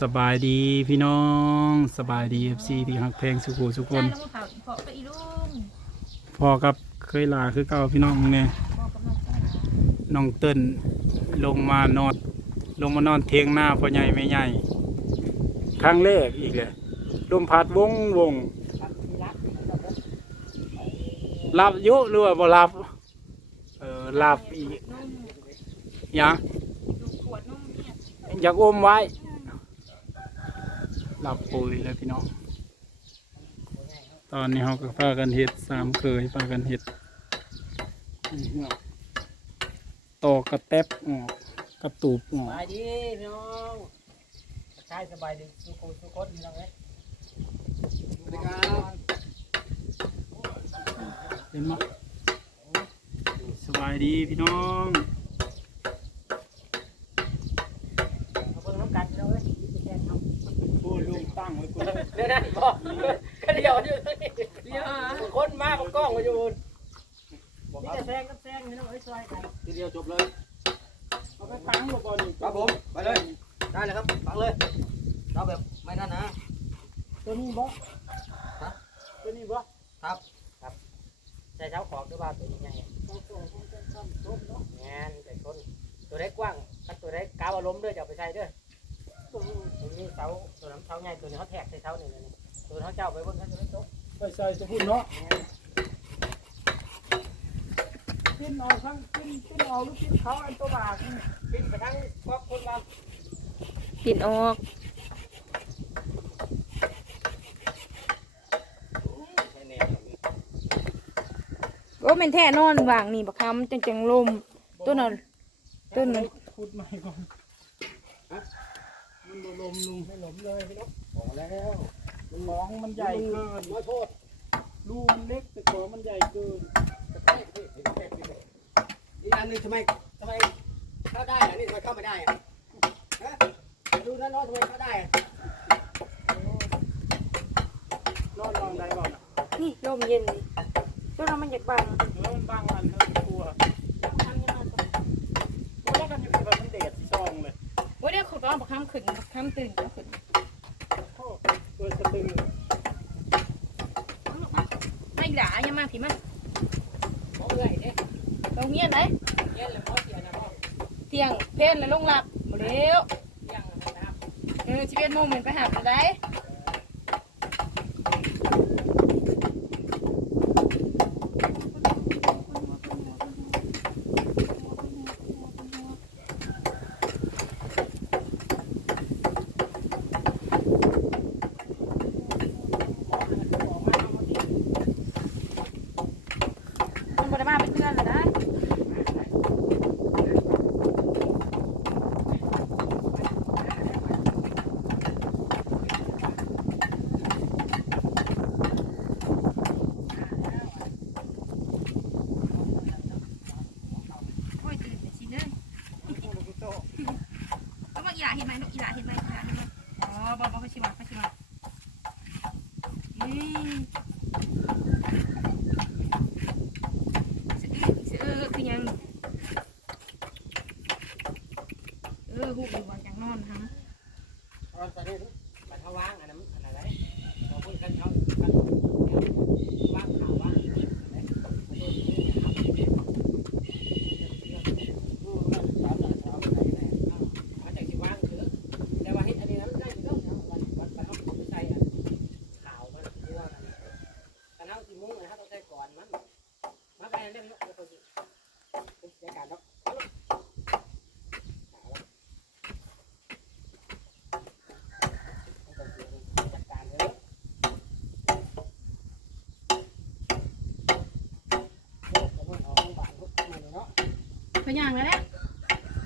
สบายดีพี่น้องสบายดีเอฟซีที่หักเพลงสุขุสุคนใช่แล้วมาเผาเผาไปอีลุงพอกับเคยลาคือเก่าพี่น้องเนี่ยน้องเติ้นลงมานอน ลงมานอนเทียงหน้าพ่อใหญ่แม่ใหญ่ครั้งแรกอีกเลยลมพัดวงวงรับยุหรือว่าบ่รับเออรับอีกนุ่มหยังอยากอมไว้ รับปุ๋ยแล้วพี่น้อง ตอนนี้เขาก็พากันเห็ดสามเคยพากันเห็ดนี่เนาะตอกกระแตบออกกระตูบออกสบายดีพี่น้องใช่สบายดีสุขุสุขนพี่น้องเอ้ยสวัสดีครับเห็นไหมสบายดีพี่น้อง มาเบิ่งน้ำกันพี่น้องเอ้ยแกงทำ พูดลุงตั้งไว้กู เดี๋ยวนะบอกก็เดียวอยู่ตรงนี้ เดี๋ยวอะ คนมากับกล้องมาอยู่นี่จะแซงกับแซงพี่น้องเอ้ยช่วยกัน ทีเดียวจบเลยเอาไปฟังลูกบอลนี่ครับผมไปเลย ได้เลยครับฟังเลยเราแบบไม่นั่นนะตัวนี้บ่ฮะตัวนี้บ่ครับครับใส่เท้าของด้วยว่าตัวนี้ไงงานใส่ชนตัวเล็กกว้างถ้าตัวเล็กกาวอารมณ์ด้วยจะเอาไปใส่ด้วยตัวนี้เสาตัวน้ำเสาใหญ่ตัวนี้เขาแทกใส่เสาหนึ่งเลยตัวเขาเจ้าไปบนเขาจะไม่ตกไปใส่จะพูดเนาะ กินเอาทั้งกินกินเอาหรือกินเขาอันตัวบากนี่บินไปทั้งครอบคนเราปิดออกโอ้เป็นแท่นอนวางนี่บักคำจังจังลมต้นน่ะต้นน่ะพูดใหม่ก่อนมันลมลุงไม่หลมเลยพี่น้อบอกแล้วมันร้องมันใหญ่เกินน้อโทษรูมันเล็กแต่ตัวมันใหญ่เกิน อีกอันหนึ่งทำไมทำไมเข้าได้อะนี่ทำไมเข้าไม่ได้อะฮะดูนะน้องทำไมเข้าได้อะนอนนอนได้บ่น่ะนี่ลมเย็นนี่ต้นน่ะมันอยากบังแล้วมันบางอันทั้งตัวโอ้แล้วกันอยู่ที่ว่ามันเดดซองเลยโอ้ยเดี๋ยวขุดร้อนบักคำขึ้นบักคำตื่นก็ขึ้นโอ้เกิดสะตึงไม่ด่าย่ามาผีมัน บอกเลยเนี่ย ต รงเงี้ยไหนเย็นเลยพอเสียนะพ่อเที่ยงเพลนแล้วลงหลับเร็วยังนะครับเออชีวิตโมงเหมือนไปหาไปได้มันบ่ได้มาเป็นเพื่อนเลยนะโอ้ยตื่นแต่ชิ้นเด้อต้องมาอีหลาเห็นไหมลูกอีหลาเห็นไหมอีหลาเห็นไหมอ๋อบอกบอกไปชิมมาไปชิมมาอืมเออคือยังเออหูดีว่าจังนอนทั้ง ตอนนี้มันเขาว่างอันนั้นอันไหนเราพูดกันเขากันว่างข่าวว่างมาจากที่ว่างคือแต่ว่าเฮ็ดอันนี้นั้นได้อยู่แล้ววันวันวันเขาไม่ใช่อะข่าวมันที่ว่ากันเอาที่มุ้งนะครับต้องใช้ก่อนมันมาไปเรื่องนี้เราจะเป็นรายการครับจัดการเลย โอ้โหเอาข้างบ้านก็มาเลยเนาะ เป็นอย่างแล้วเนี่ย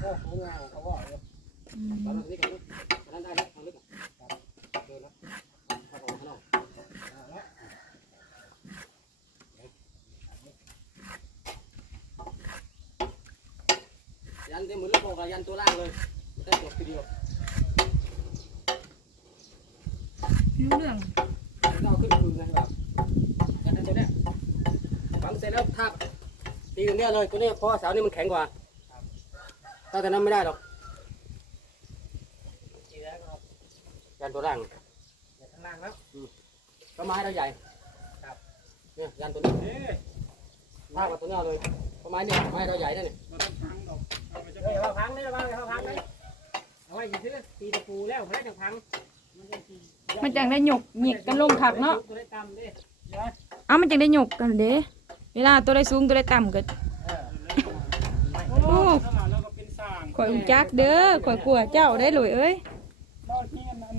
โอ้โหงานเขาว่าเลยตอนนี้กันอันนั้นได้แล้วทางลึกอะครับเดินแล้วเข้าไปข้างนอกเอาละยันเต็มมือลูกโป่งกับยันตัวล่างเลยมันได้จบทีเดียวรู้เรื่องเราขึ้นคืนไงแบบยันตัวเนี้ยฝังเสร็จแล้วทาบ ตีตรงเนี้ยเลยตัวเนี้ยเพราะเสานี่มันแข็งกว่าถ้าแต่นั้นไม่ได้หรอกยันตัวล่างยันข้างล่างแล้วก็ไม้เราใหญ่ครับเนี่ยยันตัวนี้เอ๊ะท่ากับตัวนี้เอาเลยก็ไม้เนี่ยไม้เราใหญ่นั่นนี่มันต้องพังดอกเอาไปจะเฮ้ยเอาพังเลยเอาเอาพังเลยเอาไว้ยืดตีตะปูแล้วมันได้จังพังมันจังได้หยกหยิกกันลงคักเนาะตัวได้ตำดิเอามันจังได้หยกกันเด้ เวลาตัวได้สูงตัวได้ต่ำก็โอ้สมาแล้วก็เป็นสร้างข่อยอุ้มจักเด้อข่อยกลัวเจ้าได้เลยเอ้ยเราเฮียนอัน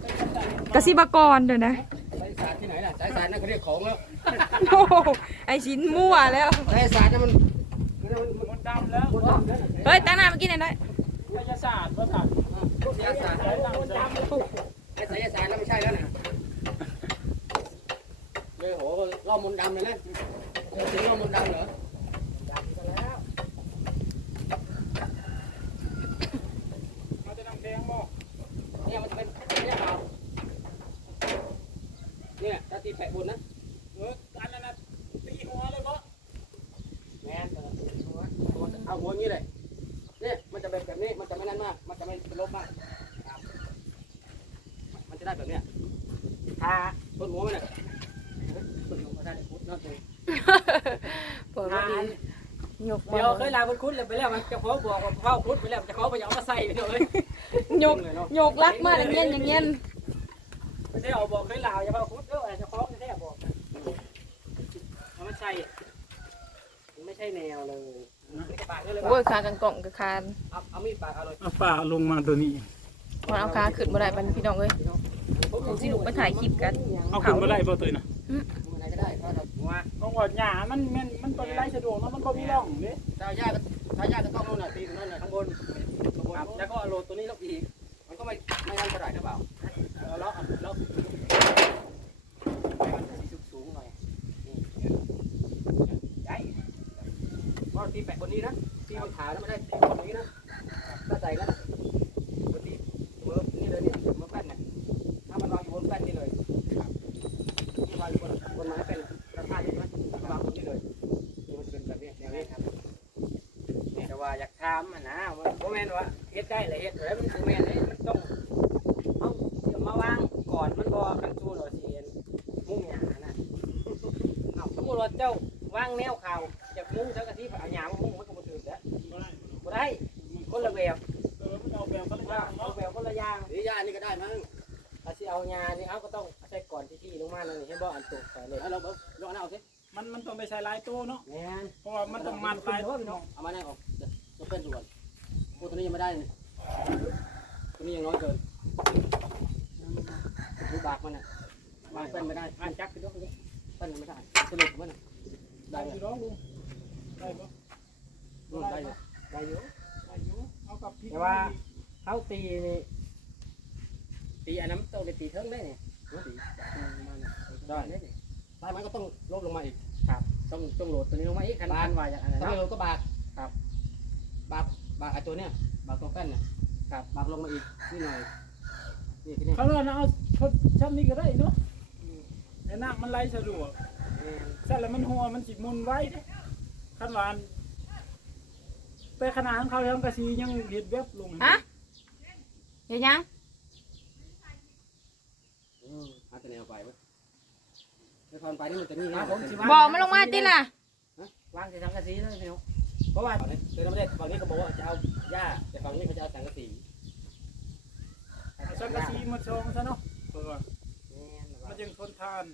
เป็นกระจายกสิบกรเด้อนะสายสารที่ไหนล่ะสายสารนั่นเขาเรียกของแล้วโอ้โหไอชิ้นมั่วแล้วสายสารนั่นมันมนต์ดำแล้วมันดำแล้วเฮ้ยตั้งหน้ามากินหน่อยหน่อยวิทยาศาสตร์ว่าสัตว์สายสารสายดำใช่ไอ้สายสารนั่นไม่ใช่แล้วนะเลยโหล่อมนต์ดำเลยนะ ถึงล่อมนต์ดำเหรอดำกันแล้วมันจะนำแดงบ่เนี่ยมันจะเป็นเนี่ยเปล่าเนี่ยตาตีแปะบนนะเอออันนั้นน่ะตีหัวเลยบ่แมนเอาหัวงี้เลยเนี่ยมันจะเป็นแบบนี้มันจะไม่นั่นมาก มันจะไม่เป็นลบมากครับมันจะได้แบบเนี้ยทาต้นหัวมันน่ะต้นหัวมันได้พุทธเนาะตัว เปิดทามาดีหยกเดี๋ยวเคยลาบนคุดเลยไปแล้วมันจะขอบอกว่าเฝ้าคุดไปแล้วจะขอไปเอามาใส่ไปเลยหยกหยกรักมากอย่างเงี้ยอย่างเงี้ยไม่ใช่เอาบอกเคยลาวอย่าเฝ้าคุดเด้อจะขอไม่ใช่บอกเอามาใส่ไม่ใช่แนวเลยนี่กระปากเลยโอ้ยคากันกล่องกับคานเอาเอามีดปากเอาเลยเอาฝ่าลงมาตัวนี้มันเอาคาขึ้นมาได้มันพี่น้องเอ้ยผมสิลูกไปถ่ายคลิปกันเอาขึ้นมาได้บ่ตัวน่ะอะไรก็ได้ เพราะเราหัวต้องว่าหญ้ามันแม่นมันบ่ได้สะดวกเนาะมันบ่มีร่องเด้ถ้าหญ้าก็ถ้าหญ้าก็ต้องนู่นน่ะตีตรงนั้นน่ะข้างบนข้างบนแล้วก็เอาโรตัวนี้ลงอีกมันก็ไม่ไม่นั่นเท่าไหร่นะเปล่าเอาเลาะเลาะสูงสูงหน่อยนี่ใหญ่เพราะตีแปะบนนี้นะตีบนขาแล้วไม่ได้ตีบนนี้นะถ้าใส่แล้วบนนี้มือนี่เลยเนี่ยมือแป้นเนี่ยถ้ามันวางอยู่บนแป้นนี่เลยครับวางอยู่บนบนไม้เป็นกระทะใช่ไหมวางบนนี่เลยนี่มันเป็นแบบนี้แนวนี้ครับ แต่ว่า อยากทำอะนะมันโมแมนว่าเฮ็ดได้เลยเฮ็ดแล้วมันโมแมนเลยมันต้องเอาเดี๋ยวมาวางก่อนมันบ่กันสู้หรอสิเอ็นมุ่งหยานะเอาสมมติว่าเจ้าวางแนวข่าวจากมุ่งสักกะทิเอาหยามามุ่งมันก็บ่ถึงแล้วบ่ได้บ่ได้คนละแบบเออมันเอาแบบก็ได้เอาเนาะแบบคนละอย่างหรือยานี่ก็ได้มั้งถ้าสิเอาหยานี่เอาก็ต้องใส่ก่อนที่ๆลงมานั่นนี่เห็นบ่อันตกใส่เลยเอาเราลองเอาสิมันมันต้องไปใส่หลายตัวเนาะแม่นเพราะว่ามันต้องมัดหลายตัวเนาะเอามาแน่ออกจะ เป็นด่วนกูตัวนี้ยังไม่ได้เลยตัวนี้ยังน้อยเกินดูบากมันอะวางเป็นไม่ได้อ่านจักไปด้วยเป็นไม่ได้สรุปมันอะได้ได้ไหมอยู่เนาะลุงได้บ่อืมได้อยู่ได้อยู่ได้อยู่เอากับพริกแต่ว่าเขาตีนี่ตีอันนั้นต้องไปตีเทิงได้เนี่ยตีได้ได้ตายมันก็ต้องลบลงมาอีกครับต้องต้องโหลดตัวนี้ลงมาอีกคันคันว่าอย่างนั้นถ้าเนาะไม่ลงก็บากครับบากบากไอ้ตัวเนี้ยบากตัวแป้นเนี่ยครับบากลงมาอีกนิดหน่อยนี่ทีนี้เขาเลยนะเอาพดชั้นนี้ก็ได้เนาะไอ้น้ำมันไหลสะดวกใช่แล้วมันหัวมันสิหมุนไว้เด้คันหวานไปขนาดของเขาทำกระสียังเห็ดแบบลงฮะเดี๋ยวยังอืมหาแต่แนวไปเว้ยแล้วตอนไปนี่มันจะนี่อะนะผมสิบอกมันลงมาติล่ะวางใส่สังกะสีเลยพี่น้อง เพราะว่าเดินไม่ได้ฝั่งนี้เขาบอกว่าจะเอาหญ้าแต่ฝั่งนี้เขาจะเอาสังกะสีสังกะสีมาชงซะเนาะเออมันยังทนทาน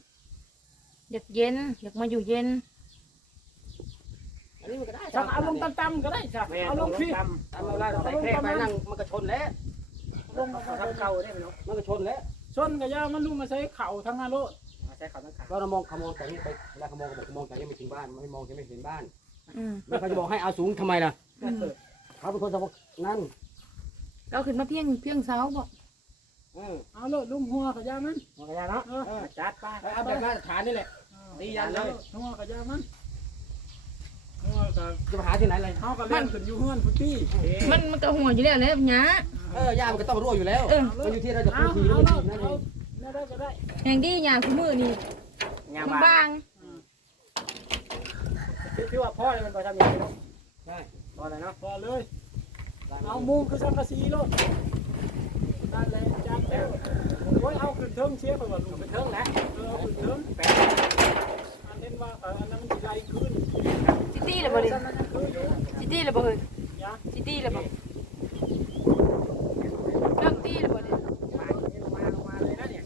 อยากเย็นอยากมาอยู่เย็นอันนี้มันก็ได้จังเอาลงต่ำๆก็ได้จ้ะเอาลงพี่ตำเอาล่าใส่แพร่ไปนั่งมันก็ชนแล้วลงมาทำเก่าได้พี่น้องมันก็ชนแล้วชนกับยามันลุงมาใช้เข่าทั้งอาโลดใส่เข่าทั้งขาเรามองขมองแต่นี่ไปเวลาขมองเขาบอกขมองแต่นี่ไม่ถึงบ้านไม่มองจะไม่เห็นบ้าน อืมแล้วเขาจะบอกให้เอาสูงทำไมล่ะอืมเขาเป็นคนสมนั่นเราขึ้นมาเพียงเพียงเสาบอกเออเอาโลดลุงหัวกับยามันมันก็ยาเนาะเออเออจัดไปเอาแบบมาตรฐานนี่แหละ ตียันเลยหัวกับยามันหัวกับจะไปหาที่ไหนเลยเฮากับเล่นขึ้นอยู่เฮือนพุ่นตี้มันมันก็หัวอยู่แล้วแล้วหยาเออหญ้ามันก็ต้องรั่วอยู่แล้ว เออมันอยู่ที่เราจะเอาพูดทีหรือเอาไม่โลทีดนั่นเอเอางได้ก็ได้แห่งดีหยาคู่มือนี่ยามันบ้าบาง พี่ว่าพ่อเลยมันไปทำอย่างนี้เนาะใช่พอเลยเนาะพอเลยเอามุงคือสังกะสีโลดนั่นแหละจัดแล้วทิงเชียร์ไปว่าลุงไปเทิงแล้วเออขึ้นเทิงแปอันนี้ว่าเอออันนั้นมันสิไล่ขึ้นซิตี้เลยบ่ดิอันนั้นคืออยู่ซิตี้เลยบ่เฮ้ยยะซิตี้เลยบ่เริ่มตี้เลยบ่ดิ มาลงมาเลยนะเนี่ย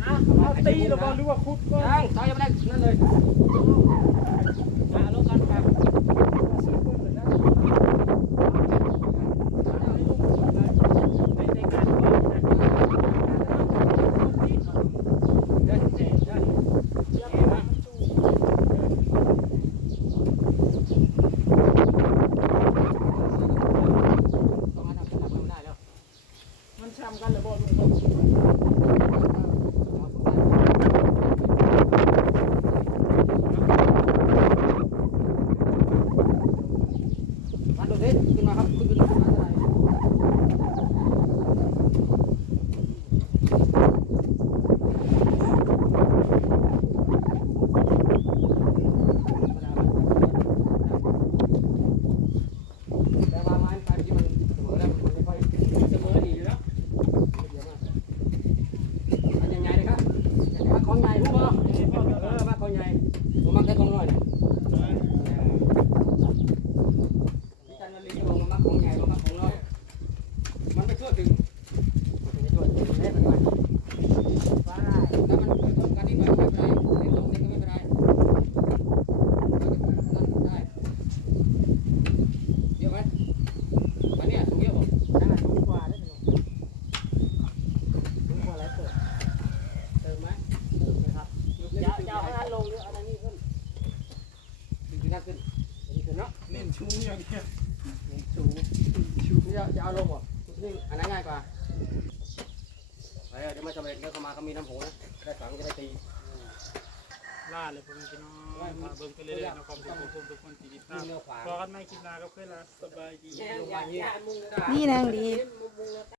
อะ เอาตีแล้วก็หรือว่าคุดก็ยังต่อยังไม่ได้นั่นเลยมาลงกันครับ มันช้ำกันเลยบ่ลุงบ่ มาดูดิขึ้นมาครับขึ้นขึ้นมาได้แต่ว่ามันการที่มันเสมอแล้วมันไม่ค่อยเสมอดีอยู่แล้วเยอะมากอันยังไงนะครับมาของใหญ่รู้ป่ะเออมาของใหญ่ผมมักได้ของน้อยเนี่ยพี่จันทร์ลีบอกว่ามักของใหญ่ว่ามักของน้อยมันไม่ทั่วถึงมันไม่ทั่วถึงไม่เป็นไรว่าได้ถ้ามันต้องการที่มันไม่เป็นไรเล่นสองเล่นก็ไม่เป็นไรนั่นได้เยอะไหมอันเนี้ยสูงเยอะป่ะ นั่นสูงกว่าได้ลุงสูงกว่าหลายเติบ เติมไหม เติมนะครับ จะจะเอาอันนั้นลงหรือเอาอันนี้ขึ้นดึงนั่นขึ้นอันนี้ขึ้นเนาะ เน้น ชูอย่างเงี้ยวสูงนี่จะจะเอาลงหรอนี่อันนั้นง่ายกว่าไปเดี๋ยวมาจะไปเดี๋ยวเขามาเขามีน้ำผงนะได้สังจะได้ตีล่าเลยพวกพี่น้องมาเบิ่งไปเรื่อยๆนะความสุขของทุกคนที่ติดตามพอกันไม่คลิปหน้าก็เพื่อนละสบายดีนี่นางดี